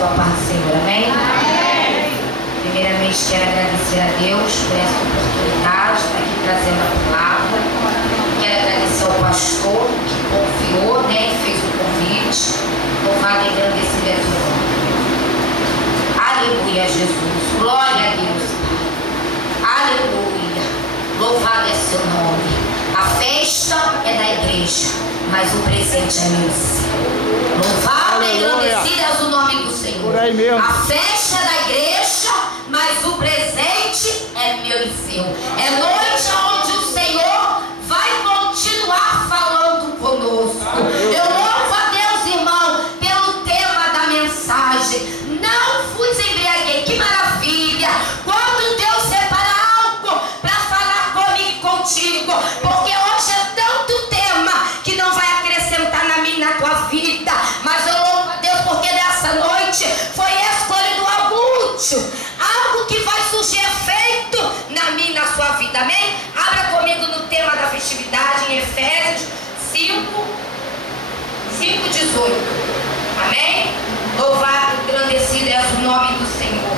com a paz do Senhor, amém? Amém. Primeiramente quero agradecer a Deus por essa oportunidade de estar aqui trazendo a palavra. Quero agradecer ao pastor que confiou, né, e fez o convite. Louvado e agradecido é teu nome. Aleluia, Jesus. Glória a Deus. Aleluia. Louvado é seu nome. A festa é da igreja, mas o presente é meu. Louvado e agradecido é o nome do Senhor. Por aí mesmo. A festa é da igreja, mas o presente é meu e seu. É noite onde o Senhor vai continuar falando conosco. Eu louvo a Deus, irmão, pelo tema da mensagem. Não vos embriaguei. Que maravilha! Quando Deus separa algo para falar comigo e contigo, porque hoje é tanto tema que não vai acrescentar na minha e na tua vida. Mas eu louvo a Deus porque nessa noite foi escolhido algo útil, algo que vai surgir efeito na minha e na sua vida. Amém? Abra comigo no tema da festividade em Efésios 5:18. Amém? Louvado e engrandecido é o nome do Senhor.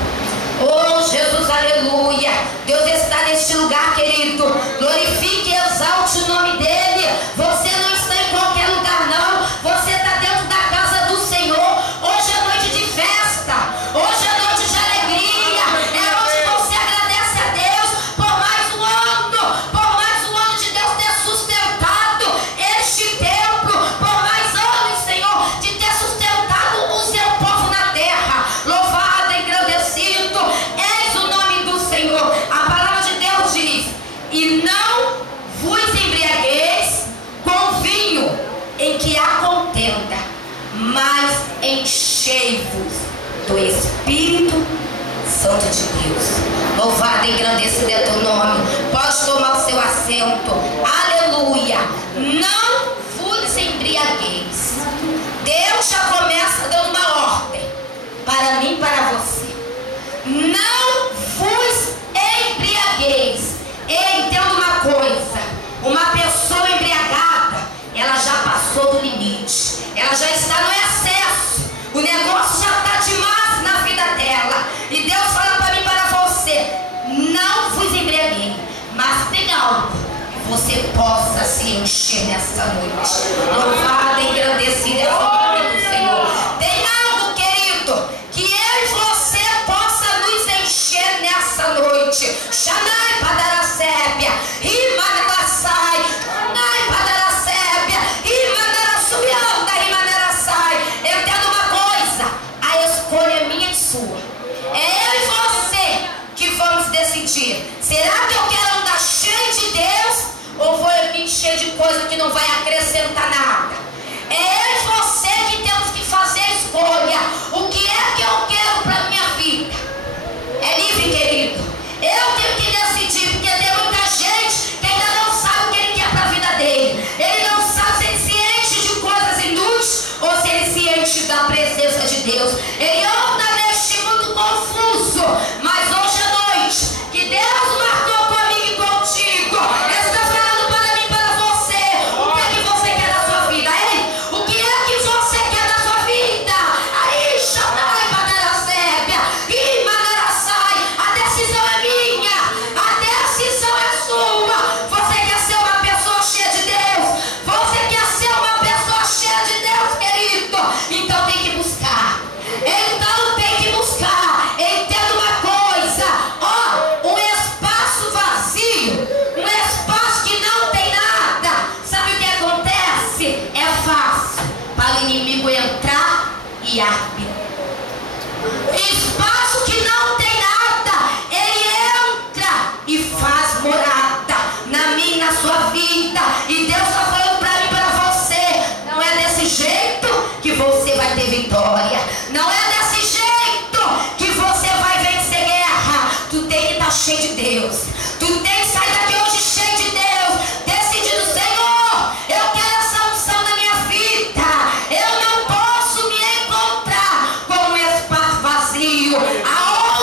Oh Jesus, aleluia. Deus está neste lugar, querido. Glorifique e exalte o nome dele. Você não está em qualquer lugar, não. Você está dentro da casa do Senhor. Hoje é noite de festa. Hoje é noite de alegria. É onde você agradece a Deus por mais um ano de Deus ter sustentado este templo, por mais anos, Senhor, de ter sustentado o seu povo na terra. Louvado e engrandecido és o nome do Senhor. A palavra de Deus diz: e não vos embriagueis com vinho em que há contenda, mas enchei-vos do Espírito Santo de Deus. Louvado e engrandecido é teu nome. Pode tomar o seu assento. Aleluia. Não vos embriagueis. Deus já começa dando uma ordem para mim e para você. Não vos embriagueis. Ei, entenda uma coisa: uma pessoa embriagada, ela já passou do limite, ela já está no excesso, o negócio já está demais na vida dela. E Deus fala para mim e para você: não vos embriagueis, mas tem algo que você possa se encher nessa noite. Louvado e engrandecido é o nome do Senhor. Tem algo, querido, que eu e você possa nos encher nessa noite. Xanai padaracébia, imanarassai, Xanai padaracébia, imanarassumianda, imanarassai. Entenda uma coisa: a escolha é minha e sua. É eu e você que vamos decidir. Será que eu quero andar cheio de Deus ou vou me encher de coisa que não vai acrescentar nada? É eu e você que temos que fazer a escolha. O que é que eu quero para minha vida? É livre, querido. Eu tenho que decidir, porque tem muita gente que ainda não sabe o que ele quer para a vida dele. Ele não sabe se ele se enche de coisas inúteis ou se ele se enche da presença de Deus. Ele anda neste mundo confuso. Mas hoje é noite que Deus marcou comigo e contigo. Ele está falando para mim e para você: o que é que você quer na sua vida? Ei, o que é que você quer na sua vida? Aí, Xanai padaracébia, imanarassai. A decisão é minha, a decisão é sua. Você quer ser uma pessoa cheia de Deus? Você quer ser uma pessoa cheia de Deus, querido? Então tem que buscar. Então tem que buscar. Entenda uma coisa: ó, um espaço vazio, um espaço que não tem nada. Sabe o que acontece? É fácil para o inimigo entrar e arbitrar. Espaço que não tem nada, ele entra e faz morada na minha e na sua vida. E Deus está falando para mim e para você: não é desse jeito que você vai ter vitória. Não é desse jeito que você vai vencer guerra. Tu tem que estar cheio de Deus. Tu tem que sair daqui hoje cheio de Deus, decidindo: Senhor, eu quero essa unção na minha vida. Eu não posso me encontrar com um espaço vazio, aonde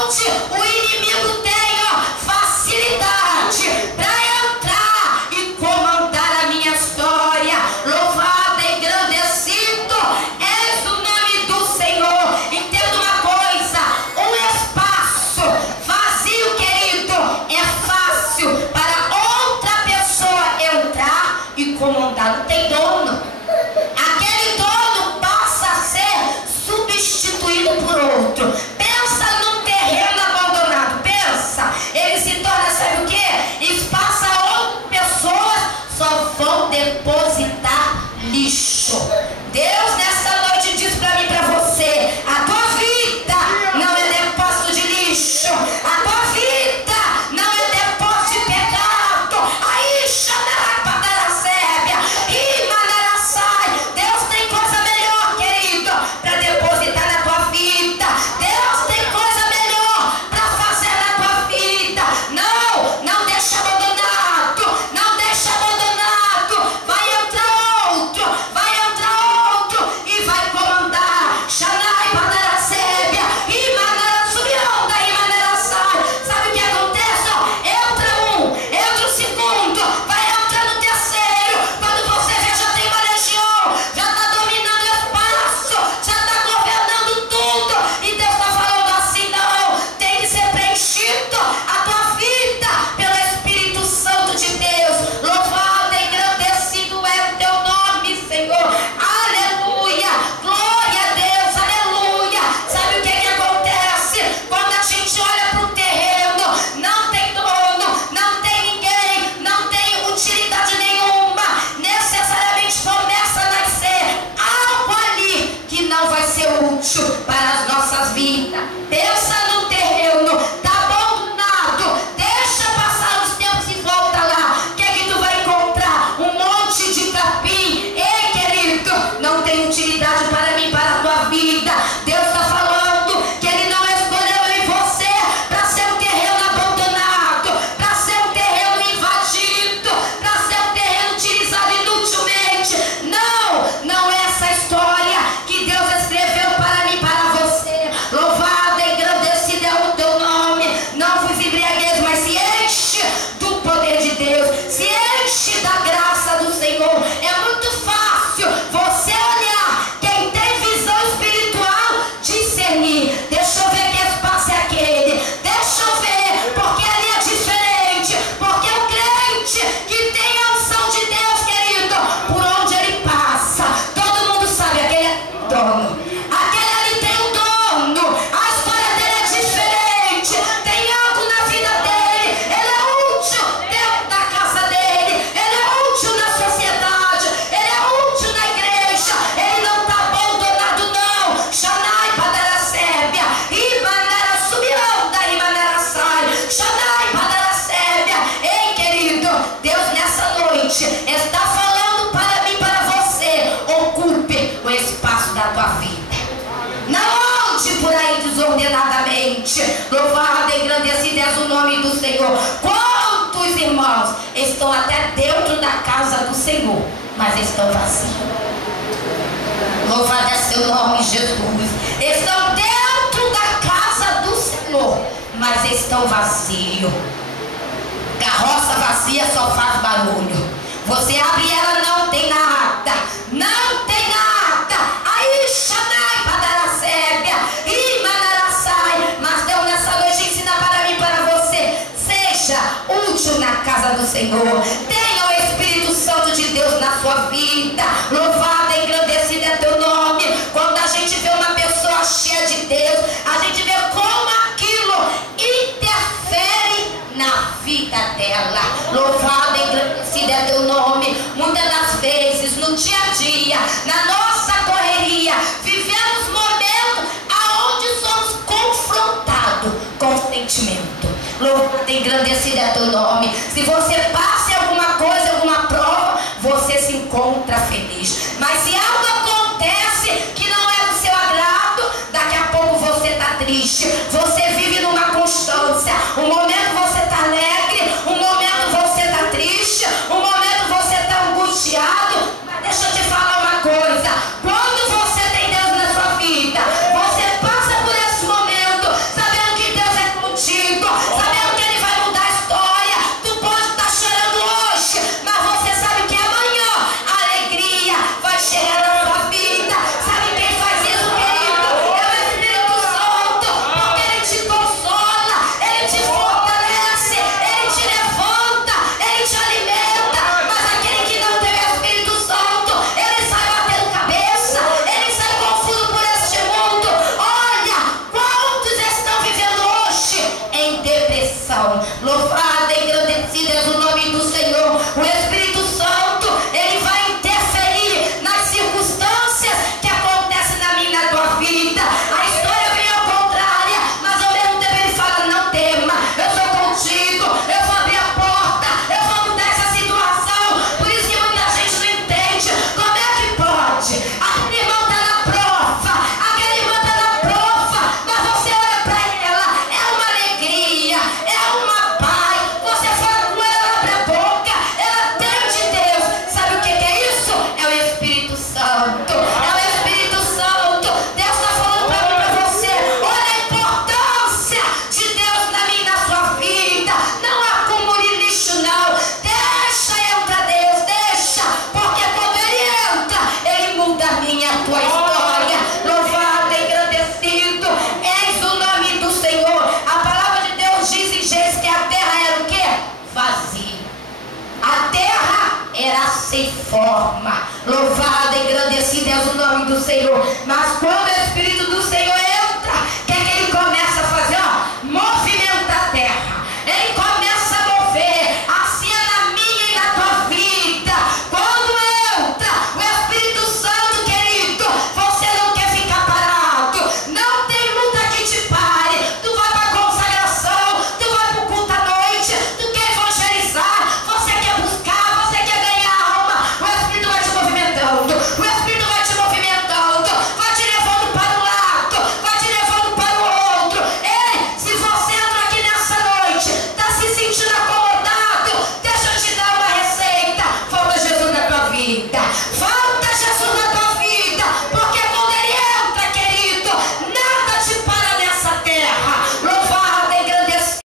desordenadamente. Louvado e engrandecido é o nome do Senhor. Quantos irmãos estão até dentro da casa do Senhor, mas estão vazios? Louvado é seu nome, Jesus. Estão dentro da casa do Senhor, mas estão vazios. Carroça vazia só faz barulho. Você abre ela, não tem nada. Não tem nada. Aí Xanai, Padaracébia, e Manarassai. Mas Deus nessa noite ensina para mim e para você: seja útil na casa do Senhor. Tenha o Espírito Santo de Deus na sua vida. Louvado e engrandecido é teu nome. Quando a gente vê uma pessoa cheia de Deus, a gente vê como aquilo interfere na vida dela. Louvado e engrandecido é teu nome. Muitas das vezes no dia a dia, na nossa correria, vivemos momentos aonde somos confrontados com o sentimento. Louvado e engrandecido é teu nome. Se você passa em alguma coisa, alguma prova, você se encontra feliz. Mas se algo acontece que não é do seu agrado, daqui a pouco você está triste. Você vive numa constância. Um momento você está alegre, um momento você está triste, um momento você está angustiado. Mas deixa eu te falar uma coisa: quando você tem Deus na sua vida, você passa por esse momento sabendo que Deus é contigo, sabendo que Ele vai mudar a história. Tu pode estar chorando hoje, mas você sabe que amanhã a alegria vai chegar na sua vida. Sabe quem faz isso, querido? É o Espírito Santo, porque Ele te consola, Ele te fortalece, Ele te levanta, Ele te alimenta. Mas aquele que não tem o Espírito Santo, ele sai batendo cabeça, ele sai confuso por este mundo. Olha, quantos estão vivendo hoje em depressão. Louvado e engrandecido é o nome do Senhor. O Espírito Santo, ele vai interferir nas circunstâncias que acontecem na minha e na tua vida. A história vem ao contrário, mas ao mesmo tempo ele fala: não tema, eu sou contigo, eu vou abrir a porta, eu vou mudar essa situação. Por isso que muita gente não entende como é que pode. Aquele irmão está na prova, aquele irmão está na prova, mas você olha para ela, é uma alegria, é uma paz. Você fala com ela, abre a boca, ela tem de Deus. Sabe o que é isso? É o Espírito Santo. É o Espírito Santo. Deus está falando para mim e para você: olha a importância de Deus na minha e na sua vida. Não acumule lixo, não. Deixa entrar Deus, deixa, porque quando Ele entra, Ele muda a minha e a tua história. Louvado e engrandecido és o nome do Senhor. A palavra de Deus diz em Gênesis que a terra era o quê? Vazia. A terra era sem forma. Louvado e engrandecido és o nome do Senhor. Mas quando o Espírito do Senhor entra, o que é que Ele começa a fazer? Ó, movimenta a terra. Ele começa a mover. Assim é na minha e na tua vida. Quando entra o Espírito Santo, querido, você não quer ficar parado. Não tem luta que te pare. Tu vai para a consagração, tu vai para o culto à noite, tu quer evangelizar, você quer buscar, você quer ganhar alma. O Espírito vai te movimentando, o Espírito vai te movimentando, vai te levando para um lado, vai te levando para o outro. Ei, se você entra aqui nessa noite, está se sentindo acomodado, deixa eu te dar uma receita. Fala Jesus na tua vida. Fala